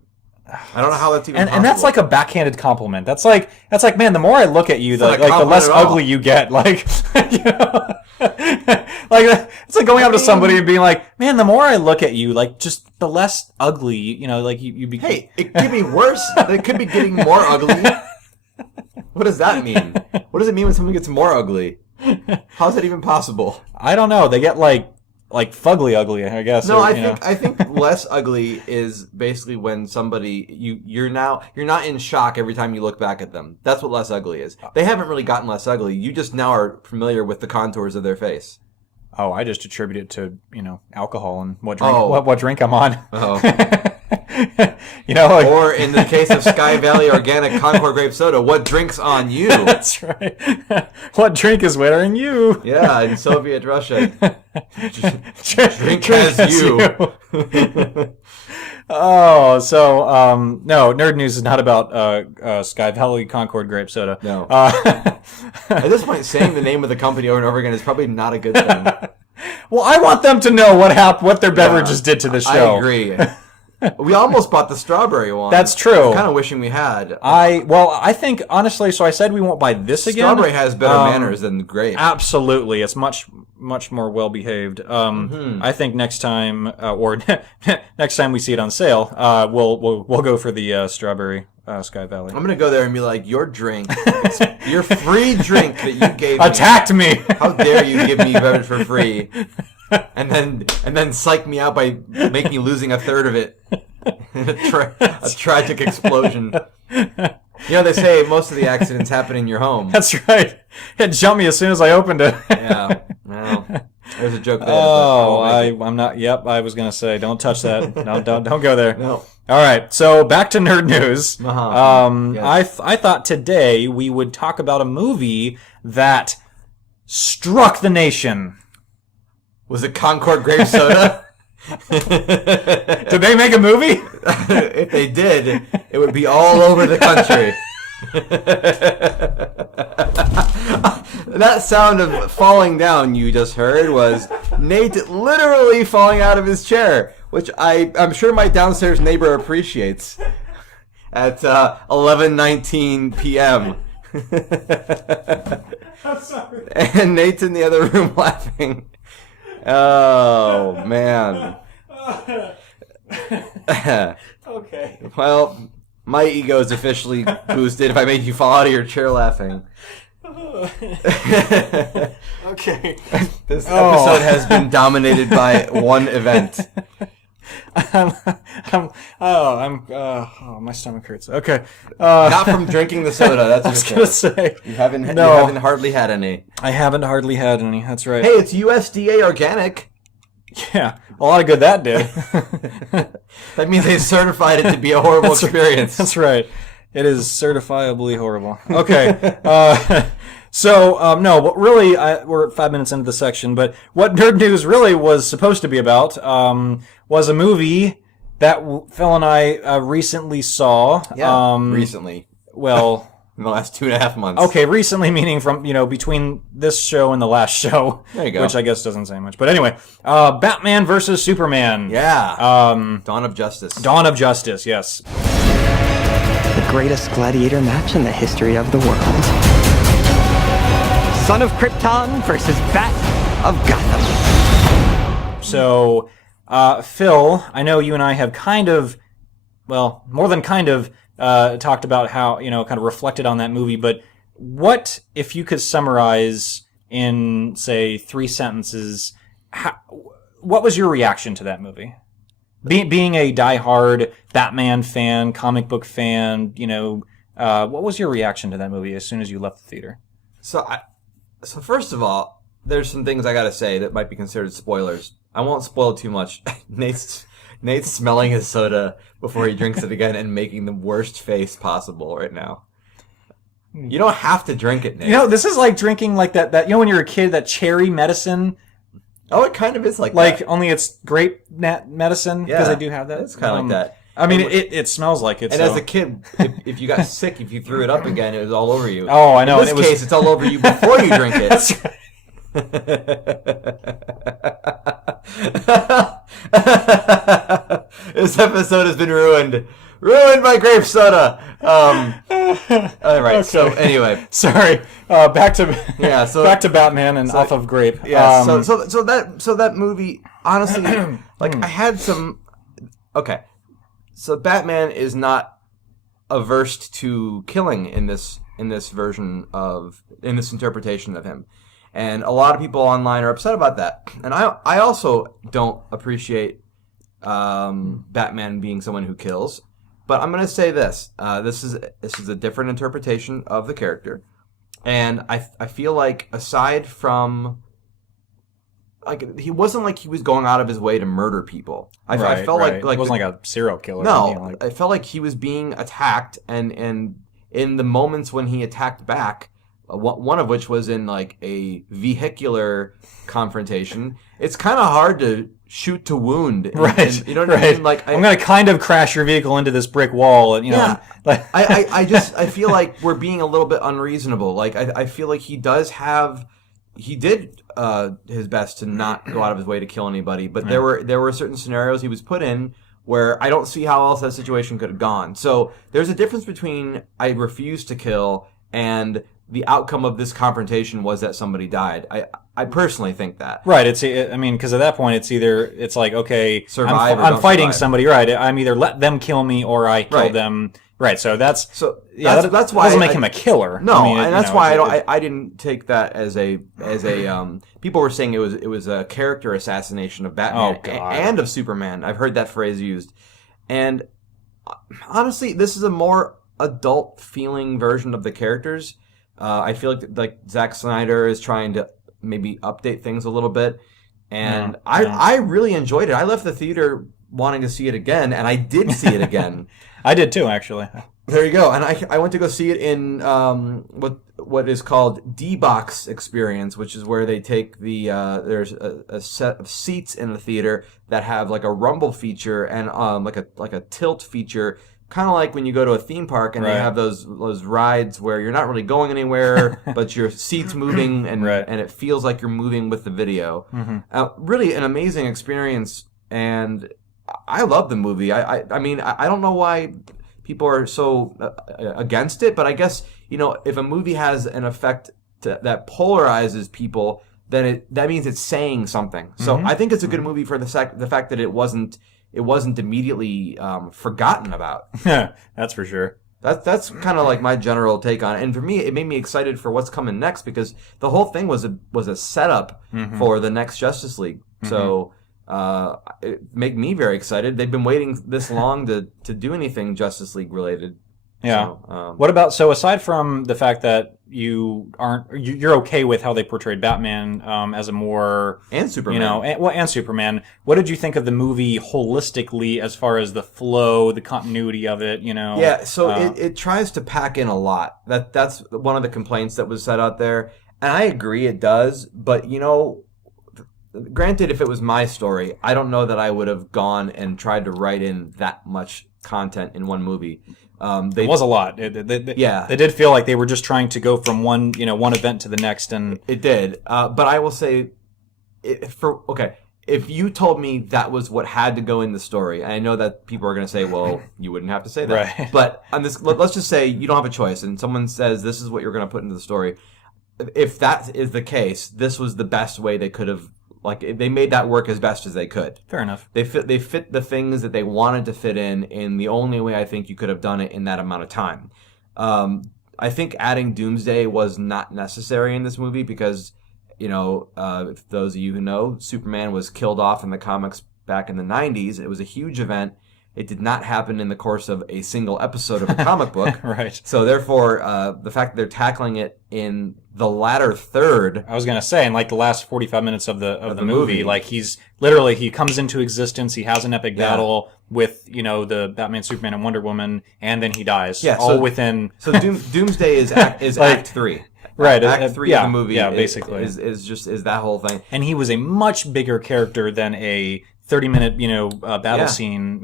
I don't know how that's even possible. And that's like a backhanded compliment. That's like, man, the more I look at you, the less ugly you get. Like, you know, like it's like going up to somebody and being like, man, the more I look at you, like just the less ugly, you know, like you be. Hey, it could be worse. It could be getting more ugly. What does that mean? What does it mean when someone gets more ugly? How's that even possible? I don't know. They get like fugly ugly, I guess. No, I think less ugly is basically when somebody you're not in shock every time you look back at them. That's what less ugly is. They haven't really gotten less ugly. You just now are familiar with the contours of their face. Oh, I just attribute it to, you know, alcohol and what drink what drink I'm on. Oh. You know, like, or in the case of Sky Valley Organic Concord Grape Soda, what drink's on you? That's right. What drink is wearing you? Yeah, in Soviet Russia. Drink as you. Oh, so no, Nerd News is not about Sky Valley Concord Grape Soda. No. At this point, saying the name of the company over and over again is probably not a good thing. Well, I want them to know what their beverages did to the show. I agree. We almost bought the strawberry one. That's true. I'm kind of wishing we had. I think, honestly, so I said we won't buy this again. Strawberry has better manners than grape. Absolutely. It's much more well-behaved. I think next time, or next time we see it on sale, we'll go for the strawberry Sky Valley. I'm going to go there and be like, your drink, your free drink that you gave Attacked me. How dare you give me beverage for free? And then psych me out by make me losing a third of it in a tragic explosion. You know, they say most of the accidents happen in your home. That's right. It jumped me as soon as I opened it. Yeah. Well, there's a joke there. Oh, I'm not. Yep, I was gonna say, don't touch that. No, don't go there. No. All right. So back to nerd news. Yes. I thought today we would talk about a movie that struck the nation. Was it Concord Grape Soda? Did they make a movie? If they did, it would be all over the country. That sound of falling down you just heard was Nate literally falling out of his chair, which I'm sure my downstairs neighbor appreciates at 11:19 p.m. I'm sorry. And Nate's in the other room laughing. Oh, man. Okay. Well, my ego is officially boosted if I made you fall out of your chair laughing. Okay. This episode has been dominated by one event. My stomach hurts. Okay. Not from drinking the soda, that's I was going to say. You haven't hardly had any. I haven't hardly had any, that's right. Hey, it's USDA organic. Yeah, a lot of good that did. That means they certified it to be a horrible experience. That's right. It is certifiably horrible. Okay. No, but really, we're 5 minutes into the section, but what Nerd News really was supposed to be about was a movie that Phil and I recently saw. Yeah, recently. Well... in the last 2.5 months. Okay, recently meaning from, between this show and the last show. There you go. Which I guess doesn't say much. But anyway, Batman versus Superman. Yeah. Dawn of Justice. Dawn of Justice, yes. The greatest gladiator match in the history of the world. Son of Krypton versus Bat of Gotham. So, Phil, I know you and I have kind of, well, more than kind of, talked about how, kind of reflected on that movie, but what, if you could summarize in, say, 3 sentences, what was your reaction to that movie? Being a diehard Batman fan, comic book fan, what was your reaction to that movie as soon as you left the theater? So first of all, there's some things I gotta say that might be considered spoilers. I won't spoil too much. Nate's Nate's smelling his soda before he drinks it again and making the worst face possible right now. You don't have to drink it, Nate. You know, this is like drinking like that you know when you're a kid, that cherry medicine. Oh, it kind of is like that. only It's grape medicine, because they do have that. It's kind of like that. I mean, it smells like it. And as a kid, if you got sick, if you threw it up again, it was all over you. Oh, I know. In this case, it's all over you before you drink it. That's right. This episode has been ruined by grape soda. All right. Okay. So anyway, sorry. Back to Batman and off of grape. Yeah. So that movie, honestly, like I had some. Okay. So Batman is not averse to killing in this interpretation of him. And a lot of people online are upset about that. And I also don't appreciate Batman being someone who kills. But I'm going to say this. This is a different interpretation of the character. And I feel like aside from... Like, he wasn't like he was going out of his way to murder people. I felt like... It wasn't like a serial killer. No, I felt like he was being attacked. And in the moments when he attacked back... one of which was in like a vehicular confrontation. It's kind of hard to shoot to wound, right? You know what I mean? Like I'm going to kind of crash your vehicle into this brick wall, and I feel like we're being a little bit unreasonable. Like I feel like he did his best to not go out of his way to kill anybody, but there were certain scenarios he was put in where I don't see how else that situation could have gone. So there's a difference between I refuse to kill and the outcome of this confrontation was that somebody died. I personally think that. Right. Because at that point, it's like, okay, survive. I'm fighting somebody. Right. I'm either let them kill me or I kill them. Right. So that's why that doesn't make him a killer. No, and that's why I didn't take that as a people were saying it was a character assassination of Batman and of Superman. I've heard that phrase used, and honestly, this is a more adult feeling version of the characters. I feel like Zack Snyder is trying to maybe update things a little bit, and I really enjoyed it. I left the theater wanting to see it again, and I did see it again. I did too, actually. There you go. And I went to go see it in what is called D-Box experience, which is where they take there's a set of seats in the theater that have like a rumble feature and like a tilt feature. Kind of like when you go to a theme park and they have those rides where you're not really going anywhere, but your seat's moving and it feels like you're moving with the video. Mm-hmm. Really an amazing experience, and I love the movie. I mean, I don't know why people are so against it, but I guess, if a movie has an effect that polarizes people, then that means it's saying something. So I think it's a good movie for the fact that it wasn't immediately forgotten about. That's for sure. That's kind of like my general take on it. And for me, it made me excited for what's coming next, because the whole thing was a setup for the next Justice League. So it made me very excited. They've been waiting this long to do anything Justice League related. Yeah. What about, aside from the fact that you're okay with how they portrayed Batman as a more... And Superman. And Superman. What did you think of the movie holistically as far as the flow, the continuity of it, Yeah, so it tries to pack in a lot. That's one of the complaints that was said out there. And I agree it does, but granted, if it was my story, I don't know that I would have gone and tried to write in that much content in one movie. It was a lot. They did feel like they were just trying to go from one event to the next, and it did. But I will say, if you told me that was what had to go in the story, and I know that people are going to say, well, you wouldn't have to say that. Right. But on this, let's just say you don't have a choice, and someone says this is what you're going to put into the story. If that is the case, this was the best way they could have. Like, they made that work as best as they could. Fair enough. They fit the things that they wanted to fit in the only way I think you could have done it in that amount of time. I think adding Doomsday was not necessary in this movie because, if those of you who know, Superman was killed off in the comics back in the 90s. It was a huge event, It did not happen in the course of a single episode of a comic book. Right. So therefore, the fact that they're tackling it in the latter third. I was gonna say, in like the last 45 minutes of the movie, movie. like he comes into existence. He has an epic battle with the Batman, Superman, and Wonder Woman, and then he dies. Yeah, all within. So Doomsday is Act 3. Right, Act 3 of the movie. Yeah, basically is that whole thing. And he was a much bigger character than a 30-minute, battle scene.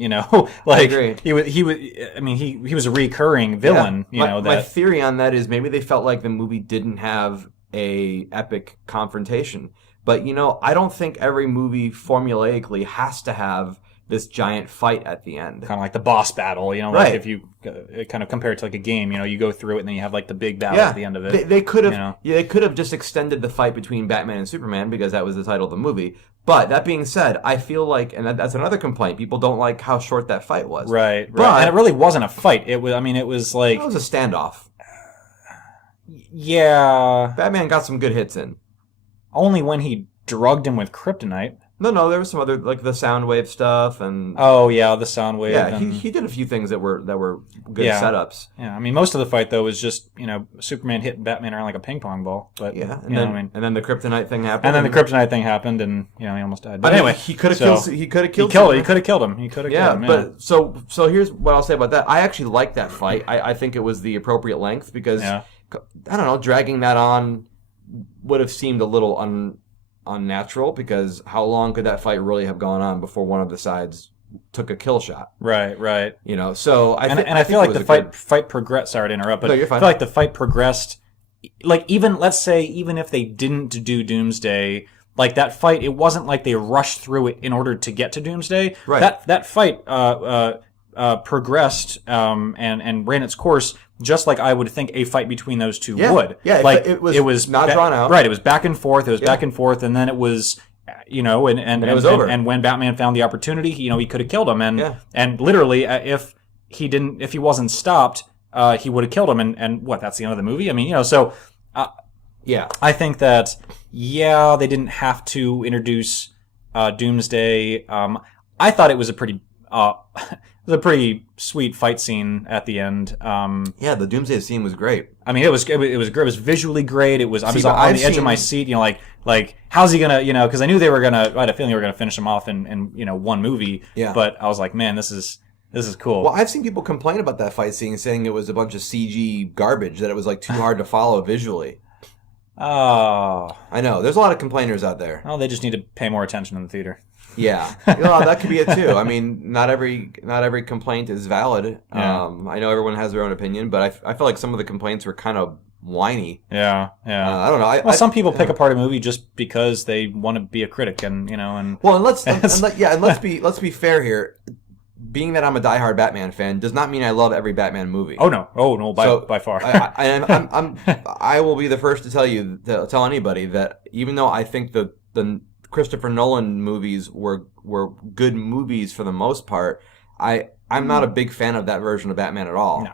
Like I agree. he was a recurring villain. My theory on that is maybe they felt like the movie didn't have a epic confrontation. But I don't think every movie formulaically has to have this giant fight at the end. Kind of like the boss battle, Right. like if you kind of compare it to like a game, you go through it and then you have like the big battle at the end of it. They could have they could have just extended the fight between Batman and Superman because that was the title of the movie. But that being said, I feel like, and that's another complaint, people don't like how short that fight was. Right. But, and it really wasn't a fight. It was like... It was a standoff. Yeah. Batman got some good hits in. Only when he drugged him with kryptonite. No, there was some other, like the sound wave stuff and... Oh, yeah, the sound wave. Yeah, he did a few things that were good setups. Yeah, most of the fight, though, was just, Superman hitting Batman around like a ping pong ball. But, yeah, and then the kryptonite thing happened. And then the kryptonite thing happened, and, he almost died. But anyway... He could have killed him. He could have killed him. He could have killed him, but so here's what I'll say about that. I actually liked that fight. I think it was the appropriate length because, I don't know, dragging that on would have seemed a little unnatural because how long could that fight really have gone on before one of the sides took a kill shot? Right. So I feel like the fight progressed. Sorry to interrupt, but no, you're fine. I feel like the fight progressed. Like even if they didn't do Doomsday, like that fight, it wasn't like they rushed through it in order to get to Doomsday. Right. That fight progressed and ran its course. Just like I would think a fight between those two would. Yeah, like it was not drawn out. Right, it was back and forth. It was back and forth, and then it was, and it was over. And when Batman found the opportunity, he could have killed him, and literally, if he wasn't stopped, he would have killed him, and what? That's the end of the movie. So. I think that they didn't have to introduce Doomsday. I thought it was a pretty. It was a pretty sweet fight scene at the end. The Doomsday scene was great. It was visually great. I was on the edge of my seat. Like how's he gonna? Because I knew they were gonna. I had a feeling they were gonna finish him off in one movie. Yeah. But I was like, man, this is cool. Well, I've seen people complain about that fight scene, saying it was a bunch of CG garbage, that it was like too hard to follow visually. Oh, I know. There's a lot of complainers out there. Oh, they just need to pay more attention in the theater. Yeah, that could be it too. Not every complaint is valid. Yeah. I know everyone has their own opinion, but I feel like some of the complaints were kind of whiny. Yeah. I don't know. Some people pick apart a movie just because they want to be a critic, and let's be fair here. Being that I'm a diehard Batman fan does not mean I love every Batman movie. Oh no, by far. I will be the first to tell anybody that even though I think the Christopher Nolan movies were good movies for the most part, I'm not a big fan of that version of Batman at all.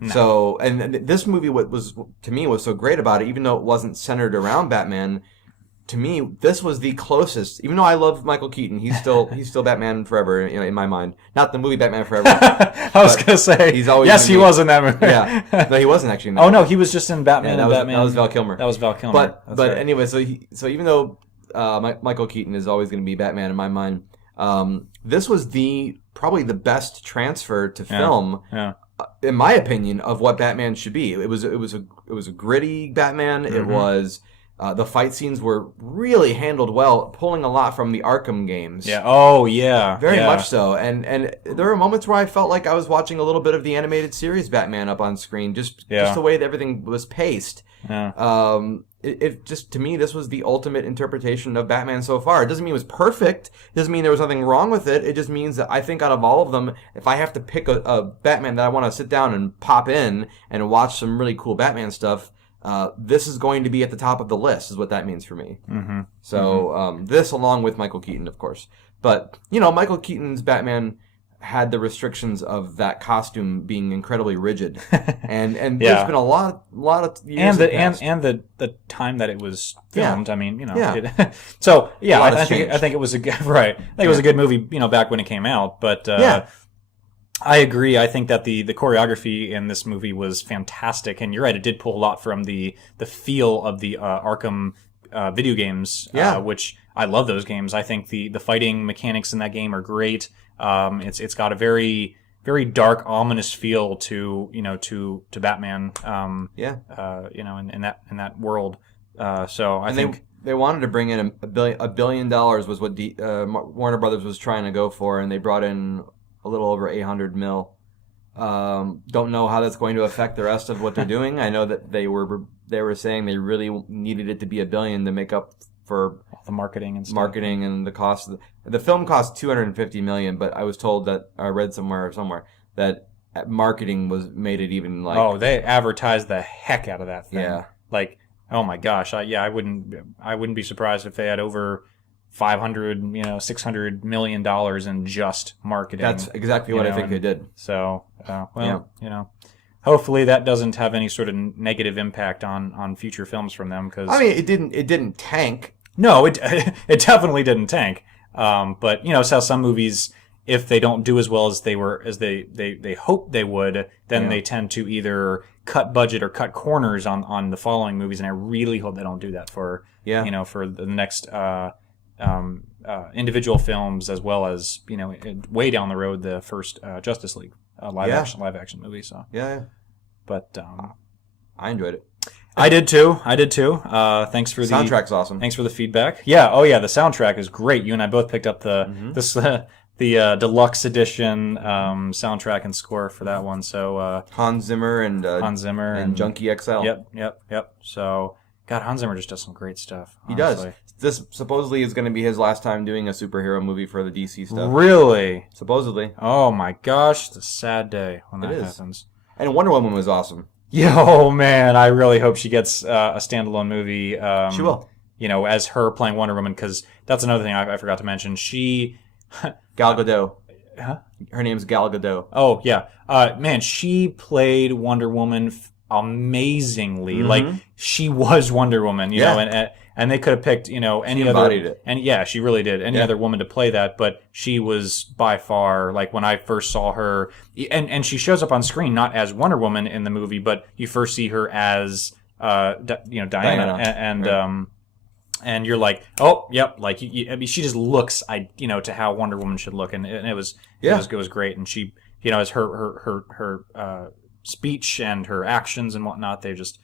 No. So, and this movie, what was to me was so great about it, even though it wasn't centered around Batman, to me this was the closest. Even though I love Michael Keaton, he's still Batman forever, in my mind. Not the movie Batman Forever. I was gonna say he's always he was in that movie. Yeah, no, he wasn't actually in that. Oh no, he was just in Batman. That was Val Kilmer. That was Val Kilmer. But right. Anyway, so even though Michael Keaton is always going to be Batman in my mind, this was probably the best transfer to film. Yeah. In my opinion, of what Batman should be. It was a gritty Batman. Mm-hmm. It was the fight scenes were really handled well, pulling a lot from the Arkham games. Yeah. Oh yeah. Very much so. And there were moments where I felt like I was watching a little bit of the animated series Batman up on screen. Just the way that everything was paced. Yeah. It just, to me, this was the ultimate interpretation of Batman so far. It doesn't mean it was perfect. It doesn't mean there was nothing wrong with it. It just means that I think out of all of them, if I have to pick a Batman that I want to sit down and pop in and watch some really cool Batman stuff, this is going to be at the top of the list, is what that means for me. Mm-hmm. So this, along with Michael Keaton, of course. But, Michael Keaton's Batman had the restrictions of that costume being incredibly rigid, and there's been a lot of years and the time that it was filmed. I think it was a good right. I think it was a good movie, back when it came out. But I agree. I think that the choreography in this movie was fantastic, and you're right. It did pull a lot from the feel of the Arkham video games, which I love those games. I think the fighting mechanics in that game are great. It's got a very very dark, ominous feel to to Batman. In that world. So I think they wanted to bring in $1 billion was what Warner Brothers was trying to go for, and they brought in a little over 800 mil. Don't know how that's going to affect the rest of what they're doing. I know that they were saying they really needed it to be $1 billion to make up for the marketing and stuff. Marketing and the cost. The film cost $250 million, but I was told that I read somewhere that marketing made it even like. They advertised the heck out of that thing. Yeah. Like, oh my gosh, I wouldn't be surprised if they had over $600 million in just marketing. That's exactly what I think they did. So, hopefully that doesn't have any sort of negative impact on future films from them. Because I mean, it didn't tank. No, it definitely didn't tank. But it's how some movies, if they don't do as well as they hope they would, then they tend to either cut budget or cut corners on the following movies. And I really hope they don't do that for for the next. Individual films, as well as way down the road the first Justice League live action movie. So but I enjoyed it. I did too. Thanks for the soundtrack's awesome. Thanks for the feedback. Yeah. Oh yeah, the soundtrack is great. You and I both picked up the deluxe edition soundtrack and score for that one. So Hans Zimmer and Junkie XL. Yep. So. God, Hans Zimmer just does some great stuff. Honestly. He does. This supposedly is going to be his last time doing a superhero movie for the DC stuff. Really? Supposedly. Oh my gosh, it's a sad day when that happens. And Wonder Woman was awesome. Yo, man, I really hope she gets a standalone movie. She will. As her playing Wonder Woman, because that's another thing I forgot to mention. She... Gal Gadot. Huh? Her name's Gal Gadot. Oh, yeah. Man, she played Wonder Woman amazingly. Like, she was Wonder Woman, you know, and they could have picked, any she embodied it. And yeah, she really did. Any other woman to play that, but she was by far, like, when I first saw her, and she shows up on screen not as Wonder Woman in the movie, but you first see her as, Diana. And you're like, oh, yep, like, I mean, she just looks, to how Wonder Woman should look, and it was great, and she, as her speech and her actions and whatnot, they just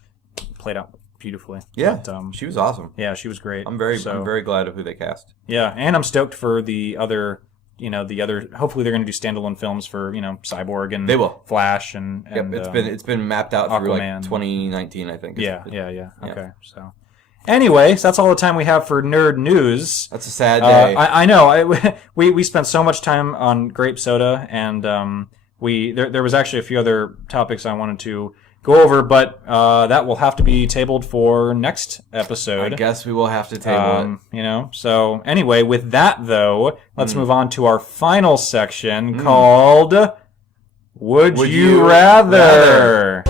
played out beautifully. Yeah, but, she was awesome. Yeah, she was great. I'm very glad of who they cast. Yeah, and I'm stoked for the other. Hopefully they're going to do standalone films for Cyborg and they will. Flash and it's been mapped out through Aquaman. like 2019, I think. Yeah. Okay, so. Anyways, that's all the time we have for nerd news. That's a sad day. I know. We spent so much time on grape soda, and there was actually a few other topics I wanted to go over, but that will have to be tabled for next episode. I guess we will have to table it. So anyway, with that though, let's move on to our final section called Would You Rather?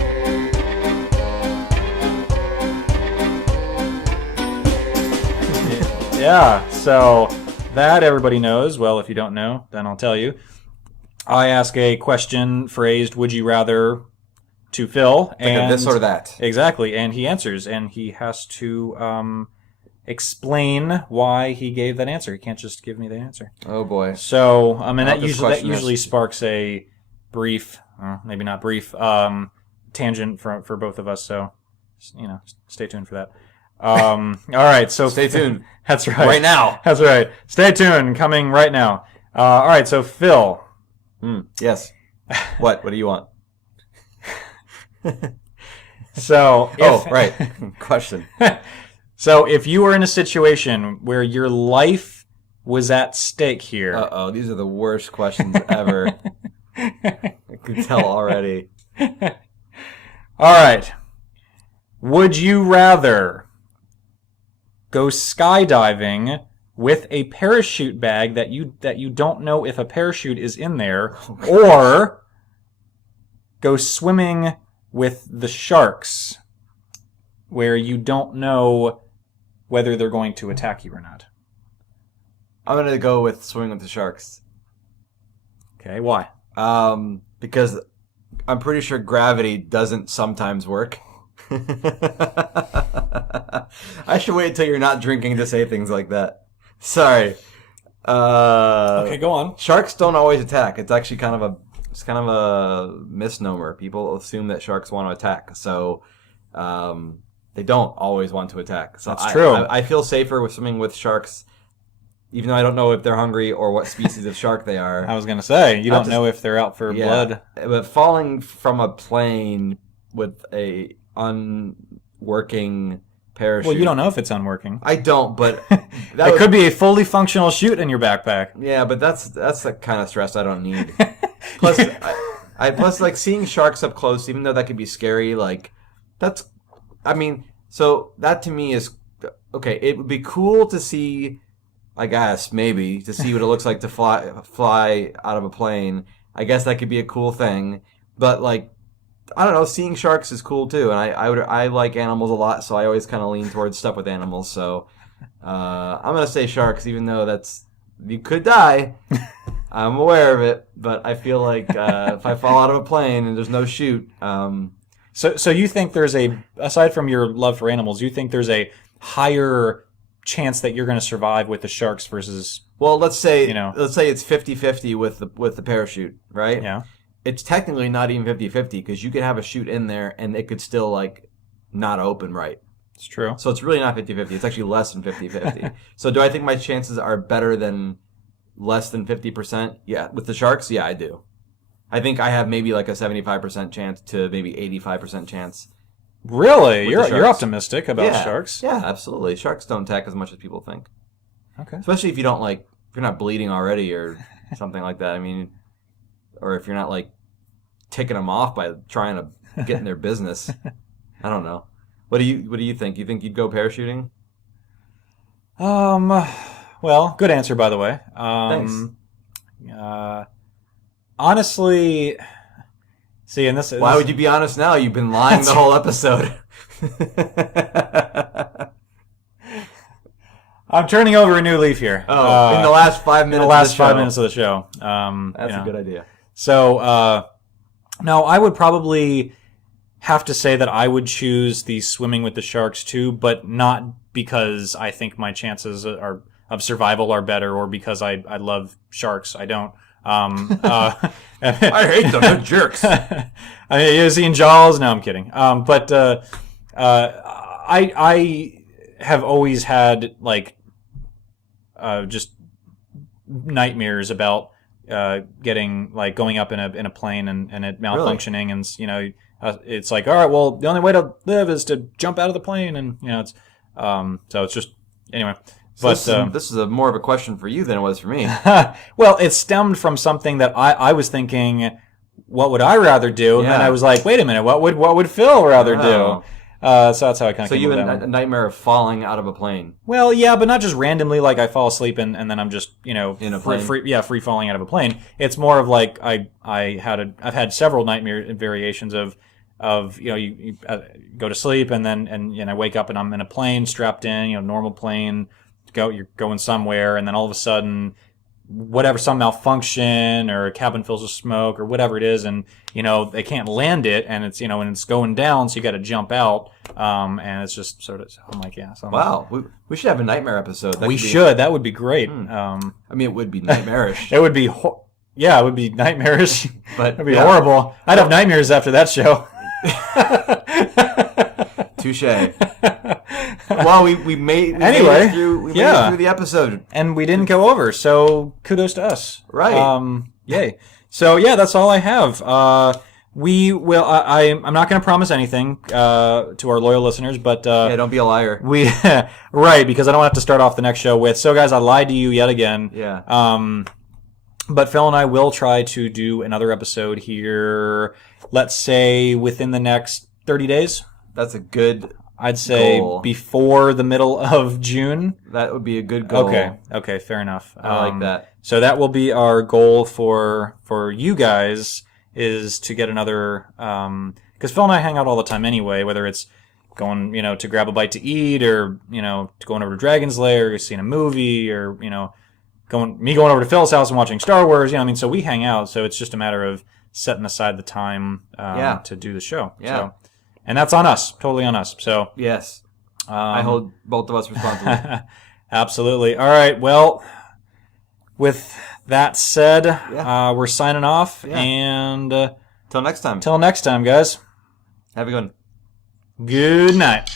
Yeah, so that everybody knows. Well, if you don't know, then I'll tell you. I ask a question phrased, would you rather, to Phil. And this or that. Exactly, and he answers, and he has to explain why he gave that answer. He can't just give me the answer. Oh, boy. So, that usually sparks a brief, maybe not brief, tangent for both of us, so, stay tuned for that. All right, so stay tuned. That's right. Right now. That's right. Stay tuned. Coming right now. All right, so Phil. Yes. What do you want? So. Right. Question. So, if you were in a situation where your life was at stake here. These are the worst questions ever. I can tell already. All right. Would you rather go skydiving with a parachute bag that you don't know if a parachute is in there, or go swimming with the sharks where you don't know whether they're going to attack you or not? I'm going to go with swimming with the sharks. Okay, why? Because I'm pretty sure gravity doesn't sometimes work. I should wait until you're not drinking to say things like that. Sorry. Okay, go on. Sharks don't always attack. It's actually kind of a misnomer. People assume that sharks want to attack, so they don't always want to attack. So That's true. I feel safer with swimming with sharks, even though I don't know if they're hungry or what species of shark they are. I was going to say, you don't know if they're out for blood. But falling from a plane with a unworking parachute. Well, you don't know if it's unworking. I don't, but It could be a fully functional chute in your backpack. Yeah, but that's the kind of stress I don't need. Plus, plus like seeing sharks up close, even though that could be scary, like so that to me is okay. It would be cool to see, I guess maybe to see what it looks like to fly out of a plane. I guess that could be a cool thing, but like I don't know, seeing sharks is cool too, and I like animals a lot, so I always kind of lean towards stuff with animals. So I'm gonna say sharks, even though you could die. I'm aware of it, but I feel like if I fall out of a plane and there's no chute. So you think there's aside from your love for animals, you think there's a higher chance that you're going to survive with the sharks versus... Well, let's say it's 50-50 with the parachute, right? Yeah. It's technically not even 50-50 because you could have a chute in there and it could still like not open right. It's true. So it's really not 50-50. It's actually less than 50-50. So do I think my chances are better than less than 50%? Yeah. With the sharks? Yeah, I do. I think I have maybe like a 75% chance to maybe 85% chance. Really? You're optimistic about sharks? Yeah, absolutely. Sharks don't attack as much as people think. Okay. Especially if you're not bleeding already or something like that. I mean, or if you're not like ticking them off by trying to get in their business. I don't know. What do you think? You think you'd go parachuting? Well, good answer, by the way. Thanks. Honestly, see, and this. Why would you be honest now? You've been lying the whole episode. I'm turning over a new leaf here. Oh, in the last 5 minutes. In the last 5 minutes of the show. That's a good idea. So, no, I would probably have to say that I would choose the swimming with the sharks too, but not because I think my chances of survival are better or because I love sharks. I don't. I hate them. They're jerks. I mean, you've seen Jaws? No, I'm kidding. But I have always had like just nightmares about going up in a plane and it malfunctioning. Really? And it's like, all right, well, the only way to live is to jump out of the plane, and it's so it's just anyway. But this is more of a question for you than it was for me. Well, it stemmed from something that I was thinking, what would I rather do? And then I was like, wait a minute, what would Phil rather do? So that's how I kind of came up with that. So you have a nightmare of falling out of a plane? Well, yeah, but not just randomly, like I fall asleep and then I'm just, in a plane? free falling out of a plane. It's more of like I've had several nightmare variations of you go to sleep and I wake up and I'm in a plane strapped in, normal plane. You're going somewhere, and then all of a sudden, some malfunction or a cabin fills with smoke or whatever it is, and they can't land it, and it's and it's going down, so you got to jump out, and it's just sort of I'm like, yeah. So wow, we should have a nightmare episode. That would be great. I mean, it would be nightmarish. It would be, it would be nightmarish, but it'd be horrible. I'd have nightmares after that show. Touche. Well, we made it through the episode, and we didn't go over. So kudos to us. Right. Yay. So yeah, that's all I have. We will. I'm not going to promise anything to our loyal listeners, but don't be a liar. Right, because I don't have to start off the next show with. So guys, I lied to you yet again. Yeah. But Phil and I will try to do another episode here. Let's say within the next 30 days. That's a good. I'd say goal. Before the middle of June. That would be a good goal. Okay, fair enough. I like that. So that will be our goal for you guys, is to get another, because Phil and I hang out all the time anyway, whether it's going, to grab a bite to eat or, to going over to Dragon's Lair or seeing a movie or, going over to Phil's house and watching Star Wars. So we hang out. So it's just a matter of setting aside the time to do the show. Yeah. So, and that's on us, totally on us. So yes, I hold both of us responsible. Absolutely. All right. Well, with that said, we're signing off, and Till next time. till next time, guys. Have a good one. Good night.